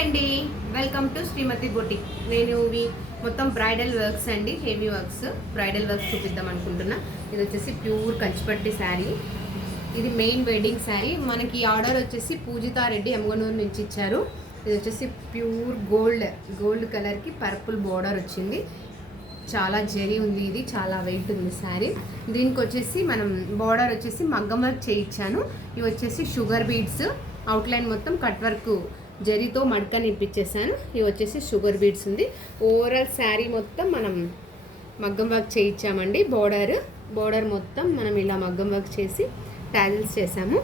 అండి, welcome to Shrimati boutique. నేను ఇవి మొత్తం బ్రైడల్ వర్క్స్ అండి, హెవీ వర్క్స్, బ్రైడల్ వర్క్స్ చూపిద్దాం అనుకుంటున్నా. ఇది వచ్చేసి ప్యూర్ కంచిపట్టి శారీ. ఇది మెయిన్ వెడ్డింగ్ శారీ. మనకి ఆర్డర్ వచ్చేసి పూజితారెడ్డి ఎమ్గనూరు నుంచి ఇచ్చారు. ఇది వచ్చేసి ప్యూర్ గోల్డ్ కలర్కి పర్పుల్ బోర్డర్ వచ్చింది. చాలా జరీ ఉంది, ఇది చాలా వెయిట్ ఉంది శారీ. దీనికి వచ్చేసి మనం బోర్డర్ వచ్చేసి మగ్గం వర్క్ చేయించాను. ఇవి వచ్చేసి షుగర్ బీడ్స్, అవుట్లైన్ మొత్తం కట్ వర్క్ జరీతో మడకని ఇప్పించేసాను. ఇవి వచ్చేసి షుగర్ బీడ్స్ ఉంది. ఓవరాల్ శారీ మొత్తం మనం మగ్గం వర్క్ చేయించామండి. బోర్డర్ మొత్తం మనం ఇలా మగ్గం వర్క్ చేసి టాజిల్స్ చేసాము.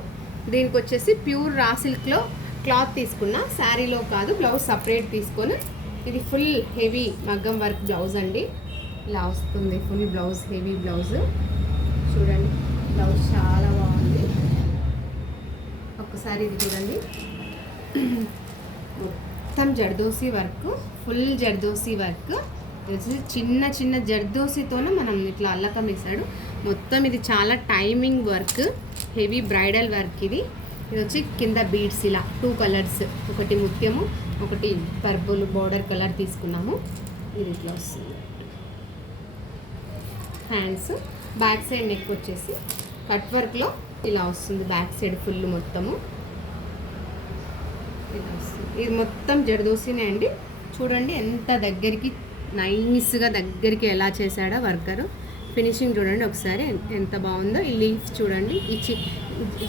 దీనికి వచ్చేసి ప్యూర్ రా సిల్క్లో క్లాత్ తీసుకున్న, శారీలో కాదు, బ్లౌజ్ సపరేట్ తీసుకొని. ఇది ఫుల్ హెవీ మగ్గం వర్క్ బ్లౌజ్ అండి. ఇలా వస్తుంది ఫుల్ బ్లౌజ్, హెవీ బ్లౌజ్. చూడండి, బ్లౌజ్ చాలా బాగుంది. ఒక్కసారి ఇది చూడండి, మొత్తం zardozi work, full zardozi work. చిన్న జర్దోసితోనే మనం ఇట్లా అల్లకం వేసాడు మొత్తం. ఇది చాలా timing work, heavy bridal work. ఇది వచ్చి కింద బీడ్స్ ఇలా 2 కలర్స్, ఒకటి ముత్యము, ఒకటి పర్పుల్ బోర్డర్ కలర్ తీసుకున్నాము. ఇది ఇట్లా వస్తుంది. హ్యాండ్స్, బ్యాక్ సైడ్ నెక్ వచ్చేసి కట్ వర్క్లో ఇలా వస్తుంది. బ్యాక్ సైడ్ ఫుల్ మొత్తము ఇలా వస్తుంది. ఇది మొత్తం జర్దోసినే అండి. చూడండి ఎంత దగ్గరికి, నైస్గా దగ్గరికి ఎలా చేశాడో వర్కరు. ఫినిషింగ్ చూడండి ఒకసారి ఎంత బాగుందో. ఈ లీఫ్స్ చూడండి, ఈ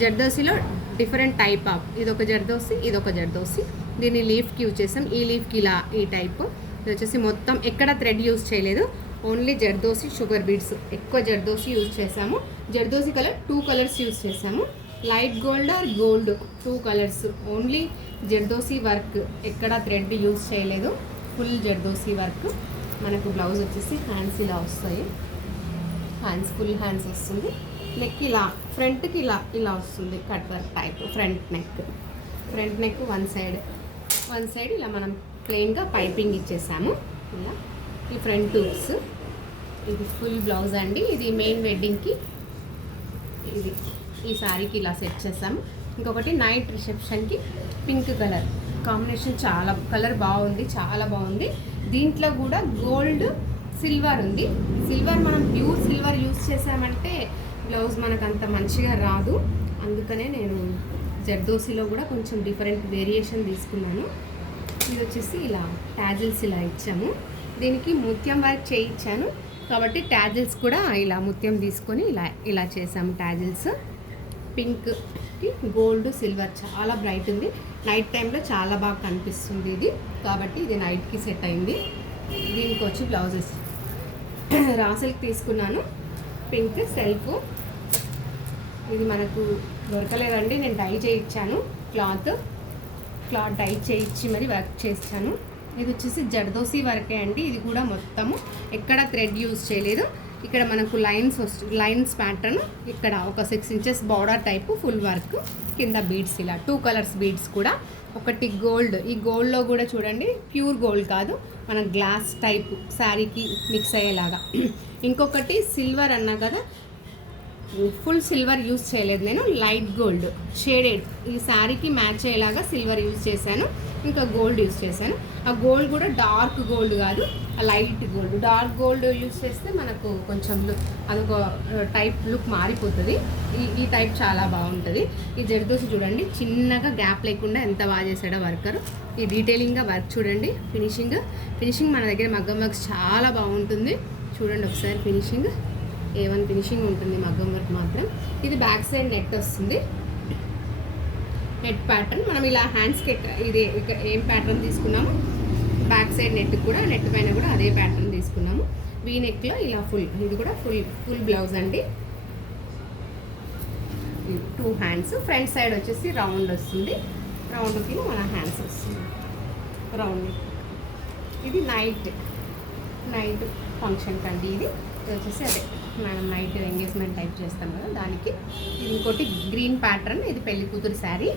జర్దోసిలో డిఫరెంట్ టైప్ ఆఫ్, ఇదొక జర్దోసి, ఇదొక జర్దోసి. దీన్ని లీఫ్కి యూజ్ చేసాం. ఈ లీఫ్కి ఇలా ఈ టైపు. ఇది వచ్చేసి మొత్తం ఎక్కడ థ్రెడ్ యూజ్ చేయలేదు, ఓన్లీ జర్దోసి, షుగర్ బీడ్స్. ఎక్కువ జర్దోసి యూజ్ చేసాము. జర్దోసి కలర్ 2 కలర్స్ యూజ్ చేసాము. Light gold or gold 2 colours. Only zardozi work, ఎక్కడ థ్రెడ్ యూజ్ చేయలేదు, ఫుల్ జర్దోసి వర్క్. మనకు బ్లౌజ్ వచ్చేసి హ్యాండ్స్ ఇలా వస్తాయి. హ్యాండ్స్ ఫుల్ హ్యాండ్స్ వస్తుంది. నెక్ ఇలా ఫ్రంట్కి ఇలా వస్తుంది, cut work type. Front neck one side ఇలా మనం ప్లెయిన్గా పైపింగ్ ఇచ్చేసాము. ఇలా ఈ ఫ్రంట్ టూప్స్. ఇది ఫుల్ బ్లౌజ్ అండి. ఇది మెయిన్ వెడ్డింగ్కి ఇది ఈ శారీకి ఇలా సెట్ చేసాము. ఇంకొకటి నైట్ రిసెప్షన్కి పింక్ కలర్ కాంబినేషన్, చాలా కలర్ బాగుంది, చాలా బాగుంది. దీంట్లో కూడా గోల్డ్ సిల్వర్ ఉంది. సిల్వర్ మనం ప్యూర్ సిల్వర్ యూజ్ చేసామంటే బ్లౌజ్ మనకు అంత మంచిగా రాదు. అందుకనే నేను జర్దోసిలో కూడా కొంచెం డిఫరెంట్ వేరియేషన్ తీసుకున్నాను. ఇది వచ్చేసి ఇలా టాజిల్స్ ఇలా ఇచ్చాము. దీనికి ముత్యం వర్క్ చేయించాను కాబట్టి టాజిల్స్ కూడా ఇలా ముత్యం తీసుకొని ఇలా చేసాము. టాజిల్స్ పింక్కి గోల్డ్ సిల్వర్ చాలా బ్రైట్ ఉంది. నైట్ టైంలో చాలా బాగా కనిపిస్తుంది ఇది, కాబట్టి ఇది నైట్కి సెట్ అయింది. దీనికి వచ్చి బ్లౌజెస్ రా సిల్క్ తీసుకున్నాను, పింక్ సెల్ఫ్. ఇది మనకు దొరకలేదండి, నేను డై చేయించాను. క్లాత్ డై చేయించి మరి వర్క్ చేయించాను. ఇది వచ్చేసి జర్దోసి వర్కే అండి. ఇది కూడా మొత్తము ఎక్కడ థ్రెడ్ యూజ్ చేయలేదు. ఇక్కడ మనకు లైన్స్ ప్యాటర్న్, ఇక్కడ ఒక 6 inches border type full work, కింద బీడ్స్ ఇలా 2 కలర్స్ బీడ్స్ కూడా. ఒకటి గోల్డ్, ఈ గోల్డ్లో కూడా చూడండి ప్యూర్ గోల్డ్ కాదు, మన గ్లాస్ టైప్ శారీకి మిక్స్ అయ్యేలాగా. ఇంకొకటి సిల్వర్ అన్నా కదా, ఫుల్ సిల్వర్ యూజ్ చేయలేదు నేను, లైట్ గోల్డ్ షేడెడ్ ఈ శారీకి మ్యాచ్ అయ్యేలాగా సిల్వర్ యూజ్ చేశాను. ఇంకా గోల్డ్ యూజ్ చేశాను. ఆ గోల్డ్ కూడా డార్క్ గోల్డ్ కాదు, light gold. Dark gold use చేస్తే మనకు కొంచెం అదొక టైప్ లుక్ మారిపోతుంది. ఈ టైప్ చాలా బాగుంటుంది. ఈ జర్దోసి చూడండి, చిన్నగా గ్యాప్ లేకుండా ఎంత బాగా చేశాడో వర్కర్. ఈ డీటెయిలింగ్గా వర్క్ చూడండి. ఫినిషింగ్ మన దగ్గర మగ్గం వర్క్ చాలా బాగుంటుంది. చూడండి ఒకసారి ఫినిషింగ్, A1 ఫినిషింగ్ ఉంటుంది మగ్గం వర్క్ మాత్రం. ఇది బ్యాక్ సైడ్ నెట్ వస్తుంది, నెట్ ప్యాటర్న్. మనం ఇలా హ్యాండ్స్కి ఇది ఇక్కడ ఏం ప్యాటర్న్ తీసుకున్నాము, బ్యాక్ సైడ్ నెట్ కూడా, నెట్ పైన కూడా అదే ప్యాటర్న్ తీసుకున్నాము. వీ నెక్లో ఇలా ఫుల్, ఇది కూడా ఫుల్ బ్లౌజ్ అండి. 2 హ్యాండ్స్, ఫ్రంట్ సైడ్ వచ్చేసి రౌండ్ వస్తుంది, రౌండ్కి మన హ్యాండ్స్ వస్తుంది రౌండ్. ఇది నైట్ ఫంక్షన్ కండి. ఇది వచ్చేసి అదే మనం నైట్ ఎంగేజ్మెంట్ టైప్ చేస్తాం కదా దానికి. ఇది ఇంకోటి గ్రీన్ ప్యాటర్న్, ఇది పెళ్లి కూతురు శారీ.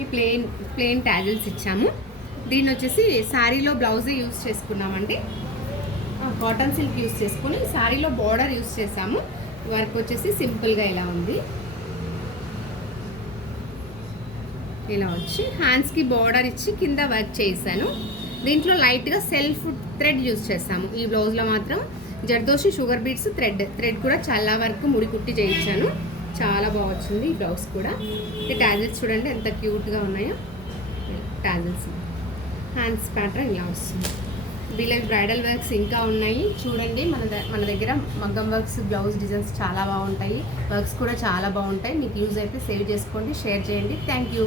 ఈ ప్లెయిన్ టాజిల్స్ ఇచ్చాము. దీన్ని వచ్చేసి శారీలో బ్లౌజే యూజ్ చేసుకున్నామండి. కాటన్ సిల్క్ యూజ్ చేసుకుని శారీలో బార్డర్ యూజ్ చేసాము. వర్క్ వచ్చేసి సింపుల్గా ఇలా ఉంది. ఇలా వచ్చి హ్యాండ్స్కి బార్డర్ ఇచ్చి కింద వర్క్ చేశాను. దీంట్లో లైట్గా సెల్ఫ్ థ్రెడ్ యూజ్ చేస్తాము. ఈ బ్లౌజ్లో మాత్రం జర్దోసి షుగర్ బీట్స్ థ్రెడ్ కూడా చాలా వరకు ముడి కుట్టి చేయించాను. చాలా బాగా వచ్చింది ఈ బ్లౌజ్ కూడా. ఈ టాజిల్స్ చూడండి ఎంత క్యూట్గా ఉన్నాయో. టాజిల్స్ హ్యాండ్స్ ప్యాటర్న్ ఇలా వస్తుంది. వీళ్ళకి బ్రైడల్ వర్క్స్ ఇంకా ఉన్నాయి చూడండి. మన దగ్గర మగ్గం వర్క్స్ బ్లౌజ్ డిజైన్స్ చాలా బాగుంటాయి. వర్క్స్ కూడా చాలా బాగుంటాయి. మీకు యూజ్ అయితే సేవ్ చేసుకోండి, షేర్ చేయండి. Thank you.